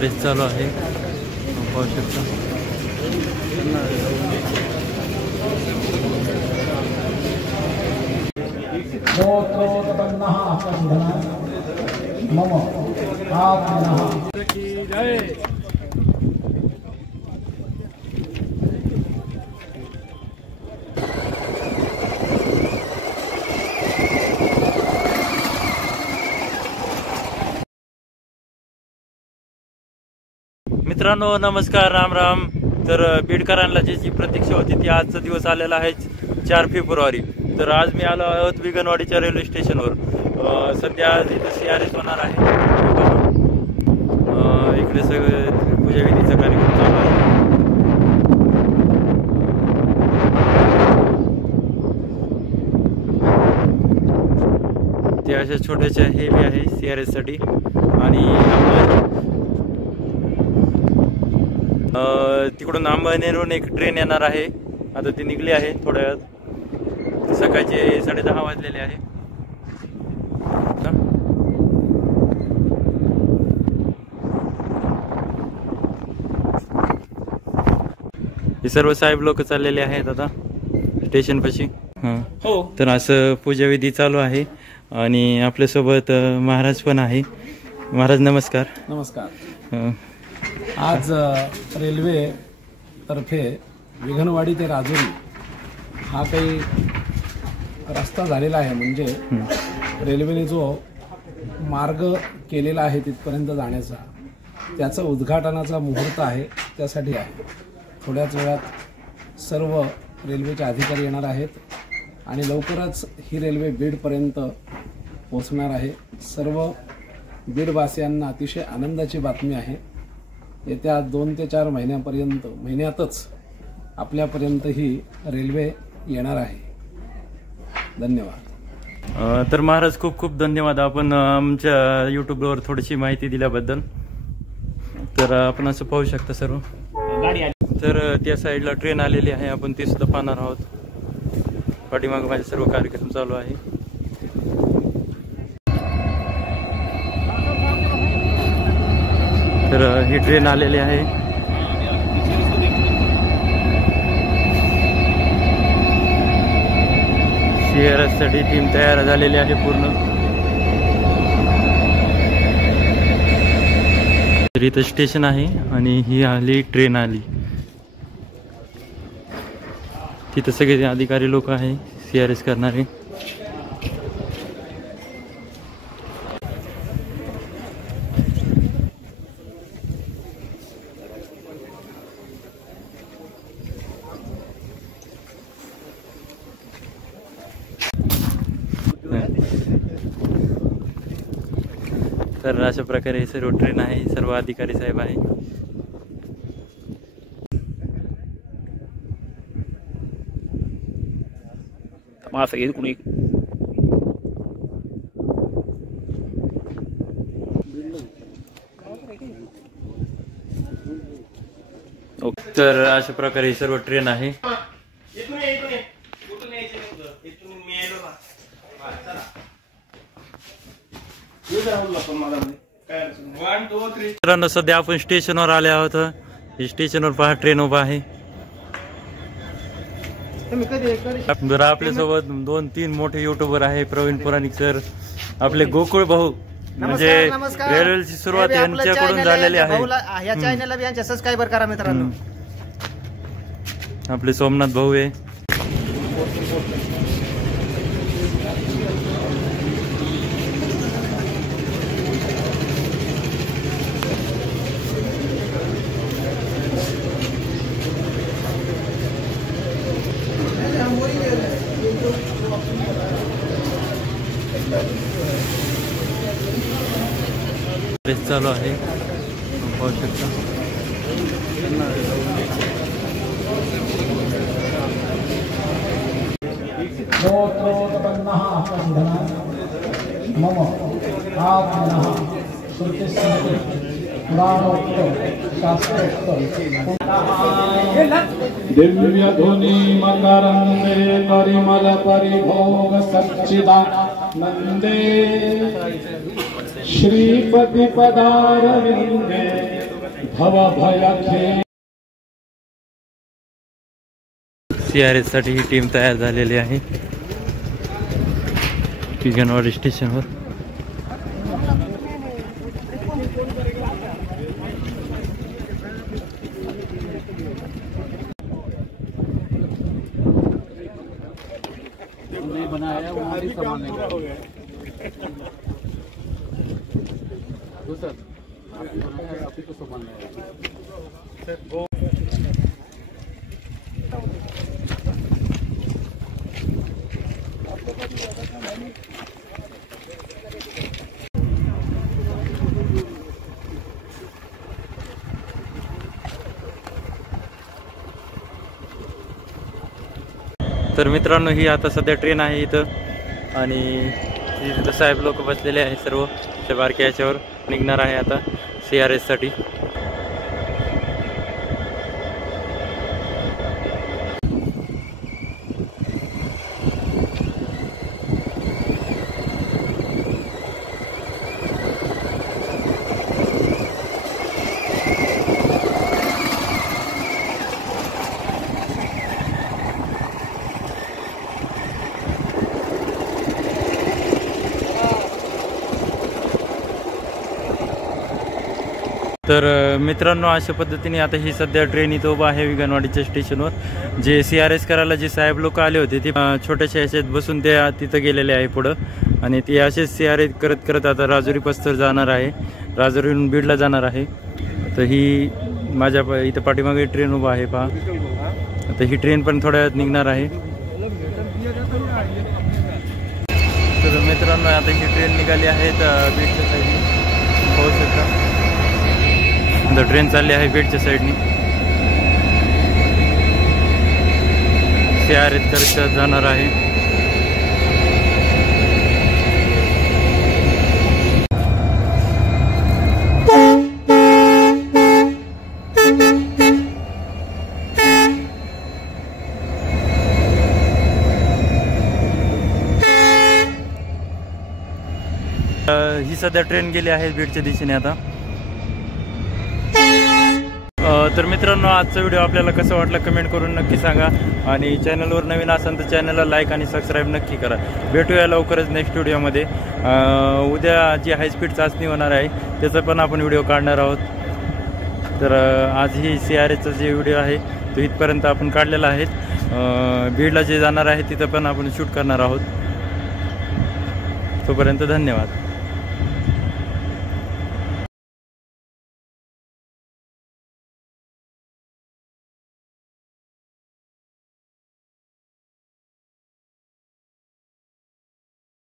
Race चालू आहे, पाहू शकता. मित्रांनो नमस्कार, राम राम. तर बीडकरांना ज्याची प्रतीक्षा होती ती आजचा दिवस आलेला आहे 4 फेब्रुवारी. तर आज मी आलो आहोत विगणवाडीच्या रेल्वे स्टेशनवर. सध्या इथं CRS होणार आहे. इकडे सगळे पूजाविधीचा कार्यक्रम चालू आहे. ते अशा छोट्याशा हेवी आहे CRS साठी. आणि तिकडून अंबळनेरहून एक ट्रेन येणार आहे. आता ती निघली आहे थोड्या वेळात. सकाळचे 10:30 वाजलेले आहे. हे सर्व साहेब लोक चाललेले आहेत आता स्टेशन पाशी. हो, तर असं पूजाविधी चालू आहे. आणि आपल्यासोबत महाराज पण आहे. महाराज नमस्कार. नमस्कार. आज रेल्वे तर्फे विघनवाडी ते राजुरी हा काही रस्ता झालेला आहे. म्हणजे रेल्वेने जो मार्ग केलेला आहे तिथपर्यंत जाण्याचा, त्याचा उद्घाटनाचा मुहूर्त आहे, त्यासाठी आहे. थोड्याच वेळात सर्व रेल्वेचे अधिकारी येणार आहेत आणि लवकरच ही रेल्वे बीडपर्यंत पोहोचणार आहे. सर्व बीडवासियांना अतिशय आनंदाची बातमी आहे. येत्या 2 ते 4 महिन्यातच आपल्यापर्यंत ही रेल्वे येणार आहे. धन्यवाद. तर महाराज खूप खूप धन्यवाद. आपण आमच्या यूट्यूबवर थोडीशी माहिती दिल्याबद्दल. तर आपण असं पाहू शकता सर्व. तर त्या साईडला ट्रेन आलेली आहे, आपण ती सुद्धा पाहणार आहोत. पाठीमागे माझे सर्व कार्यक्रम चालू आहे. तर ही ट्रेन आलेली आहे. CRS साठी टीम तयार झालेली आहे पूर्ण. तर इथं स्टेशन आहे आणि ही आली ट्रेन आली. तिथं सगळे अधिकारी लोक आहे CRS करणारे. तर अशा प्रकारे सर्व ट्रेन आहे, सर्व अधिकारी साहेब आहे. तर अशा प्रकारे सर्व ट्रेन आहे. मित्रांनो सध्या आपण स्टेशनवर आले आहोत. स्टेशनवर पहा ट्रेन उभा आहे. बरं आपल्यासोबत 2-3 मोठे युट्यूबर आहे. प्रवीण पुराणिक सर, आपले गोकुळ भाऊ, म्हणजे रेल्वेची सुरुवात यांच्याकडून झालेली आहे. या चॅनलला बी यांच्या सबस्क्राइबर करा मित्रांनो. आपले सोमनाथ भाऊ आहे. रेस चालू आहे, पाहू शकता. दिव्य ध्वनि मकरंदे परिमल परिभोग सच्चिदानंदे श्रीपति पदारविंदे भवभयाखे CRS साठी ही टीम तयार झालेली आहे विगणवाडी स्टेशनवर. बनाया वो भी सामान नहीं तो सर आपने बनाया आप ही को सामान नहीं तर मित्रांनो ही आता सध्या ट्रेन आहे इथं आणि इथं साहेब लोक बसलेले आहे सर्व त्या बारक्या याच्यावर निघणार आहे आता CRS साठी. तर मित्रांनो अशा पद्धतीने आता ही सध्या ट्रेन इथं उभा आहे विगणवाडीच्या स्टेशनवर. जे CRS करायला जे साहेब लोक आले होते ते छोट्याशा ह्याच्यात बसून ते तिथं गेलेले आहे पुढं आणि ते असेच CRS करत करत आता राजुरी पस्तर जाणार आहे, राजुरीहून बीडला जाणार आहे. तर ही माझ्या इथं पाठीमागे ट्रेन उभा आहे पहा. आता ही ट्रेन पण थोड्या वेळात निघणार आहे. तर मित्रांनो आता ही ट्रेन निघाली आहे बीडच्या साईडने पाहू शकता. ट्रेन चालली आहे बीडच्या साईडनी CRS करत जाणार आहे. ही सध्या ट्रेन गेली आहे बीडच्या दिशेने आता. तर मित्रांनो आजचा व्हिडिओ आपल्याला कसा वाटला कमेंट करून नक्की सांगा आणि चॅनलवर नवीन असाल तर चॅनलला लाईक आणि सबस्क्राईब नक्की करा. भेटूया लवकरच नेक्स्ट व्हिडिओमध्ये. उद्या जी हायस्पीड चाचणी होणार आहे त्याचा पण आपण व्हिडिओ काढणार आहोत. तर आज ही CRSचा जे व्हिडिओ आहे तो इथपर्यंत आपण काढलेला आहे. बीडला जे जाणार आहे तिथं पण आपण शूट करणार आहोत. तोपर्यंत धन्यवाद.